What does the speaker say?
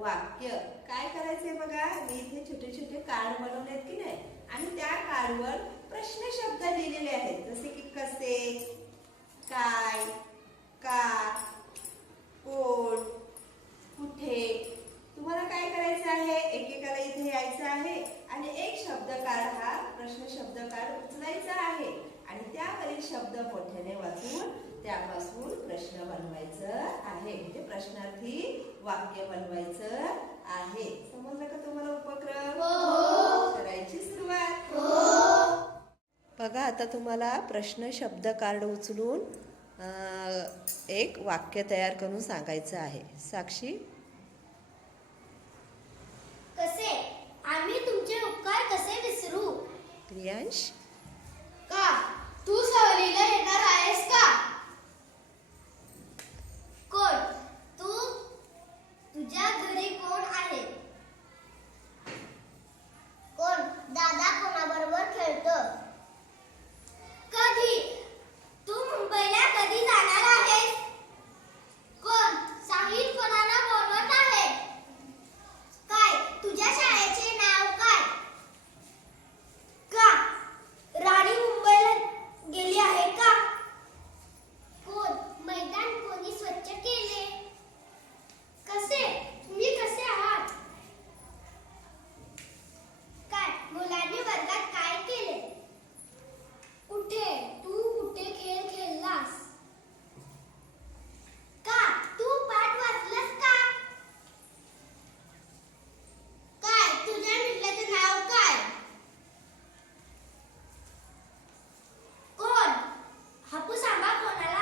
वाक्य. काय करायचंय बघा? मी इथे छोटे छोटे कार्ड बनवलेत की नाही? आणि त्या कार्डवर प्रश्न शब्द लिहिलेले आहेत. जसे की कसे काय का कोण कुठे? तुम्हाला काय करायचं आहे? एकेकाला इथे यायचं आहे आणि एक शब्दकार हा प्रश्न शब्दकार उचलायचा आहे. आणि त्यावरील शब्द मोठ्याने वाचून त्यापासून प्रश्न प्रश्नार्थी वाक्य बनवायचं आहे. समजलं का तुम्हाला उपक्रम? करायची सुरुवात. बघा आता तुम्हाला प्रश्न शब्द कार्ड उचलून एक वाक्य तयार करून सांगायचं आहे. साक्षी? कसे? आम्ही तुमचे उपकार कसे विसरू? प्रियांश? 他做来了。